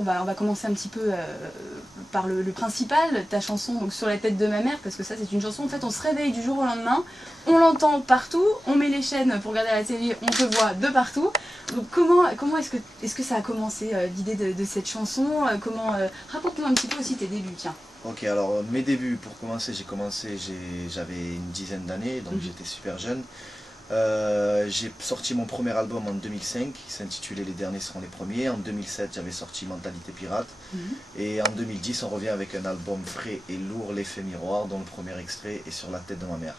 On va commencer un petit peu par le principal, ta chanson donc, Sur la tête de ma mère, parce que ça c'est une chanson, en fait on se réveille du jour au lendemain, on l'entend partout, on met les chaînes pour regarder la télé, on te voit de partout. Donc comment est-ce que ça a commencé l'idée de cette chanson, raconte-nous un petit peu aussi tes débuts, tiens. Ok, alors mes débuts, pour commencer, j'avais une dizaine d'années, donc j'étais super jeune. J'ai sorti mon premier album en 2005, qui s'intitulait Les derniers seront les premiers. En 2007, j'avais sorti Mentalité pirate. Et en 2010, on revient avec un album frais et lourd, L'effet miroir, dont le premier extrait est Sur la tête de ma mère.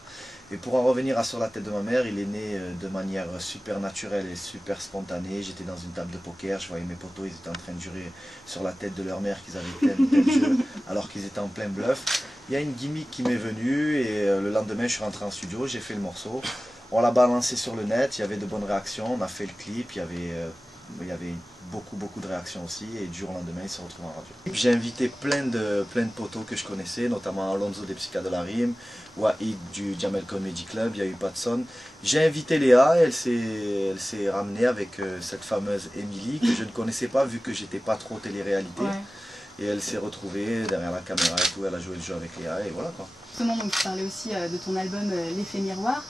Et pour en revenir à Sur la tête de ma mère, il est né de manière super naturelle et super spontanée. J'étais dans une table de poker, je voyais mes potos, ils étaient en train de jurer sur la tête de leur mère qu'ils avaient tel ou tel jeu, alors qu'ils étaient en plein bluff. Il y a une gimmick qui m'est venue et le lendemain, je suis rentré en studio, j'ai fait le morceau. On l'a balancé sur le net, il y avait de bonnes réactions, on a fait le clip, il y avait beaucoup de réactions aussi, et du jour au lendemain il s'est retrouvé en radio. J'ai invité plein de potos que je connaissais, notamment Alonso des Psychas de la Rime, Wahid du Jamel Comedy Club, il y a eu Patson. J'ai invité Léa, elle s'est ramenée avec cette fameuse Émilie, que je ne connaissais pas vu que j'étais pas trop télé-réalité. Ouais. Et elle s'est retrouvée derrière la caméra et tout, elle a joué le jeu avec Léa et voilà quoi. Justement, donc, tu parlais aussi de ton album L'effet miroir.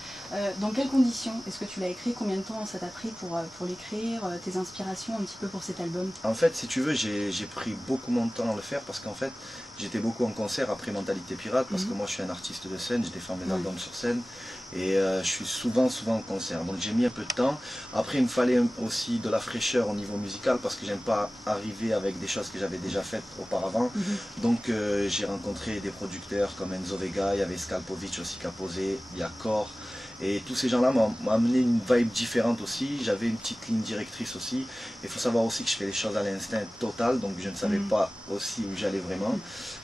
Dans quelles conditions est-ce que tu l'as écrit? Combien de temps ça t'a pris pour l'écrire? Tes inspirations un petit peu pour cet album? En fait, si tu veux, j'ai pris beaucoup mon temps à le faire parce qu'en fait, j'étais beaucoup en concert après Mentalité pirate parce que moi je suis un artiste de scène, je défends mes albums sur scène et je suis souvent en concert. Donc j'ai mis un peu de temps. Après, il me fallait aussi de la fraîcheur au niveau musical parce que j'aime pas arriver avec des choses que j'avais déjà faites auparavant. Donc j'ai rencontré des producteurs comme Enzo Vega, il y avait Skalpovic aussi qui a posé, il y a Core. Et tous ces gens-là m'ont amené une vibe différente aussi, j'avais une petite ligne directrice aussi. Il faut savoir aussi que je fais les choses à l'instinct total, donc je ne savais pas aussi où j'allais vraiment.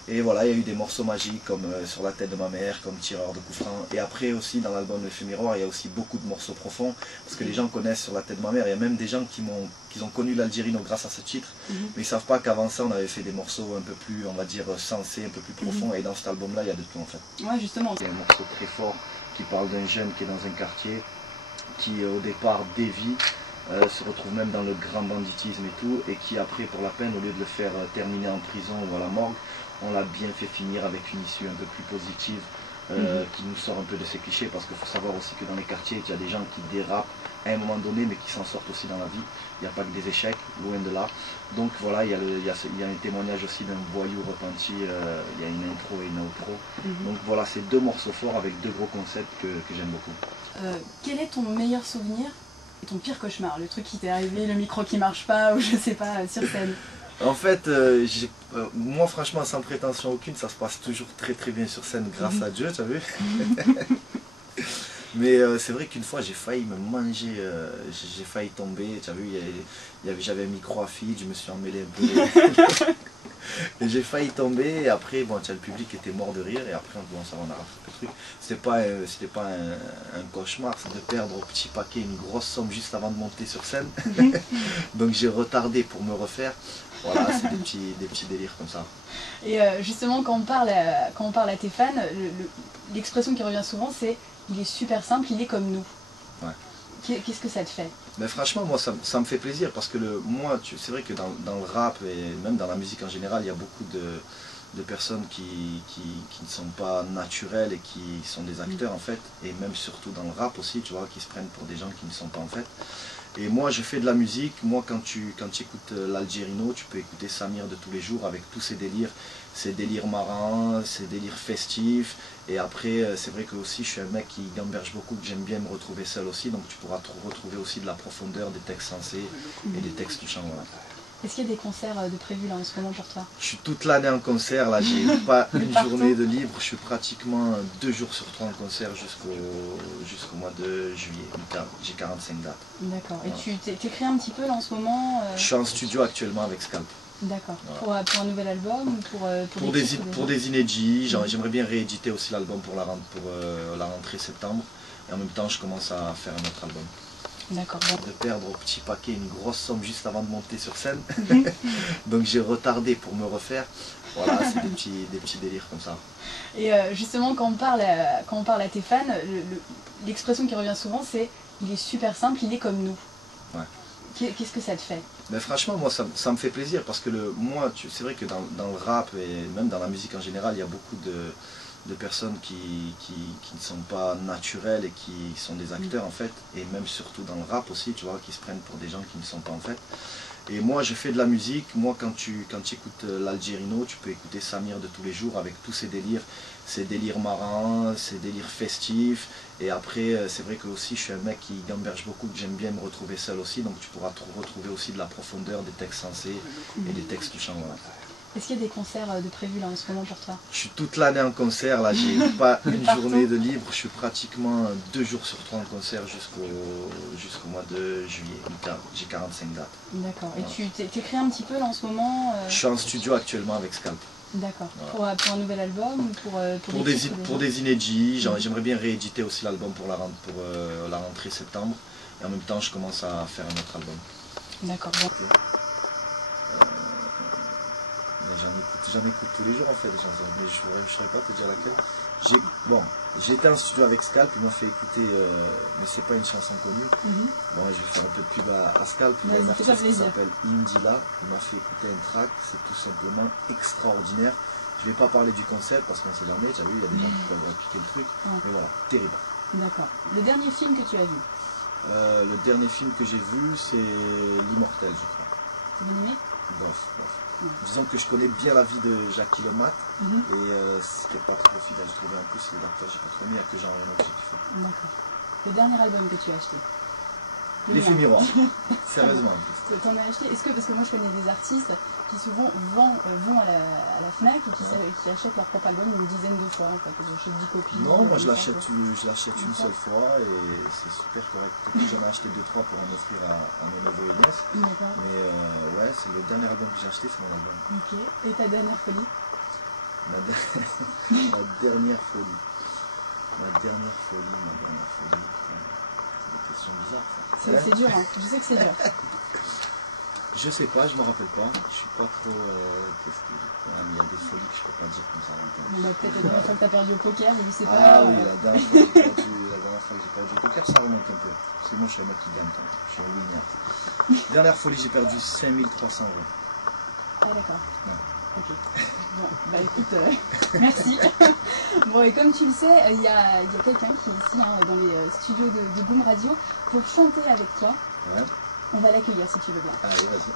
Et voilà, il y a eu des morceaux magiques comme Sur la tête de ma mère, comme Tireur de coups francs. Et après aussi dans l'album L'effet miroir, il y a aussi beaucoup de morceaux profonds, parce que les gens connaissent Sur la tête de ma mère. Il y a même des gens qui ont connu l'Algérie grâce à ce titre, mais ils ne savent pas qu'avant ça on avait fait des morceaux un peu plus, on va dire, sensés, un peu plus profonds. Et dans cet album-là, il y a de tout en fait. Ouais, justement. Il y a un morceau très fort qui parle d'un jeune qui est dans un quartier, qui au départ dévie, se retrouve même dans le grand banditisme et tout, et qui après pour la peine, au lieu de le faire terminer en prison ou à la morgue, on l'a bien fait finir avec une issue un peu plus positive, qui nous sort un peu de ces clichés, parce qu'il faut savoir aussi que dans les quartiers, il y a des gens qui dérapent à un moment donné, mais qui s'en sortent aussi dans la vie. Il n'y a pas que des échecs, loin de là. Donc voilà, il y a un témoignage aussi d'un voyou repenti, il y a une intro et une outro. Donc voilà, c'est deux morceaux forts avec deux gros concepts que j'aime beaucoup. Quel est ton meilleur souvenir et ton pire cauchemar? Le truc qui t'est arrivé, le micro qui marche pas, ou je sais pas, sur scène? En fait, moi franchement, sans prétention aucune, ça se passe toujours très bien sur scène grâce à Dieu, tu as vu. Mais c'est vrai qu'une fois j'ai failli me manger, j'ai failli tomber, tu as vu, j'avais un micro à feed, je me suis emmêlé un peu. Et j'ai failli tomber et après bon, le public était mort de rire et après bon, ça on a rattrapé le truc. C'était pas un cauchemar, c'est de perdre au petit paquet une grosse somme juste avant de monter sur scène. Donc j'ai retardé pour me refaire. Voilà, c'est des petits délires comme ça. Et justement quand on parle à tes fans, l'expression qui revient souvent c'est il est super simple, il est comme nous. Ouais. Qu'est-ce que ça te fait? Mais franchement, moi ça me fait plaisir parce que c'est vrai que dans le rap et même dans la musique en général, il y a beaucoup de personnes qui ne sont pas naturelles et qui sont des acteurs en fait, et même surtout dans le rap aussi, tu vois, qui se prennent pour des gens qui ne sont pas en fait. Et moi je fais de la musique, moi quand tu écoutes l'Algérino, tu peux écouter Samir de tous les jours avec tous ses délires marrants, ses délires festifs. Et après c'est vrai que aussi je suis un mec qui gamberge beaucoup, que j'aime bien me retrouver seul aussi, donc tu pourras retrouver aussi de la profondeur, des textes sensés et des textes touchants. Voilà. Est-ce qu'il y a des concerts de prévus là en ce moment pour toi? Je suis toute l'année en concert, là j'ai pas une journée de libre, je suis pratiquement 2 jours sur 3 en concert jusqu'au mois de juillet, j'ai 45 dates. D'accord, et tu t'écris un petit peu là en ce moment? Je suis en studio actuellement avec Scalp. D'accord, voilà. Pour un nouvel album ou pour des inédits, j'aimerais bien rééditer aussi l'album pour la rentrée septembre, et en même temps je commence à faire un autre album. D'accord. De perdre au petit paquet une grosse somme juste avant de monter sur scène. Donc j'ai retardé pour me refaire. Voilà, c'est des petits délires comme ça. Et justement, quand on parle à tes fans, l'expression qui revient souvent, c'est il est super simple, il est comme nous. Ouais. Qu'est-ce que ça te fait? Ben franchement, moi, ça me fait plaisir parce que moi, c'est vrai que dans le rap et même dans la musique en général, il y a beaucoup de personnes qui ne sont pas naturelles et qui sont des acteurs en fait, et même surtout dans le rap aussi, tu vois, qui se prennent pour des gens qui ne sont pas en fait. Et moi je fais de la musique, moi quand tu écoutes l'Algérino, tu peux écouter Samir de tous les jours avec tous ses délires marrants, ses délires festifs, et après c'est vrai que aussi je suis un mec qui gamberge beaucoup, que j'aime bien me retrouver seul aussi, donc tu pourras retrouver aussi de la profondeur, des textes sensés et des textes touchants. Voilà. Est-ce qu'il y a des concerts de prévus là en ce moment pour toi? Je suis toute l'année en concert, là j'ai pas une journée de libre, je suis pratiquement 2 jours sur 3 en concert jusqu'au mois de juillet, j'ai 45 dates. D'accord, et tu t'écris un petit peu là en ce moment Je suis en studio actuellement avec Scalp. D'accord, voilà. Pour un nouvel album ou pour des inédits, j'aimerais bien rééditer aussi l'album pour la rentrée septembre, et en même temps je commence à faire un autre album. D'accord. Bon. J'en écoute tous les jours en fait des chansons, mais je ne saurais pas te dire laquelle. J'ai été en studio avec Scalp, il m'a fait écouter, mais c'est pas une chanson connue. Bon, je vais faire un peu de pub à Scalp, il y a une artiste qui s'appelle Indila, il m'a fait écouter un track, c'est tout simplement extraordinaire. Je ne vais pas parler du concept parce qu'on ne sait jamais, tu as vu, il y a des gens qui peuvent appliquer le truc, mais voilà, terrible. D'accord. Le dernier film que tu as vu? Le dernier film que j'ai vu, c'est L'Immortel, je crois. Tu l'as aimé? Bof. Disons que je connais bien la vie de Jacques Lemat, et c'était pas trop fidèle, je trouvais en plus l'acteur, j'ai pas trop aimé, il n'y a que Jean Reno que j'ai kiffé. D'accord. Le dernier album que tu as acheté? L'Effet Miroir, sérieusement. T'en as acheté? Est-ce que, parce que moi je connais des artistes qui souvent vont à la FNAC et qui achètent leur propre album une dizaine de fois, en fait, j'achète 10 copies. Non, moi je l'achète une seule fois et c'est super correct. J'en ai acheté 2-3 pour en offrir à mon neveu et nièce. Mais ouais, c'est le dernier album que j'ai acheté, c'est mon album. Ok, et ta dernière folie? Ma dernière folie. C'est des questions bizarres. C'est dur, hein. Je sais que c'est dur. Je sais pas, je me rappelle pas. Je suis pas trop. Qu'est-ce que il y a des folies que je peux pas dire comme ça. Peut-être la dernière fois que tu as perdu au poker, mais je sais pas. Ah oui, la dernière fois que j'ai perdu au poker, ça remonte un peu. Parce que moi je suis un mec qui gagne quand même. Je suis un winner. Dernière folie, j'ai perdu 5300 €. Ah d'accord. Ouais. Ok. Bon, bah écoute, merci. Bon, et comme tu le sais, il y a quelqu'un qui est ici dans les studios de Boom Radio pour chanter avec toi. Ouais. On va l'accueillir si tu veux bien. Allez, vas-y.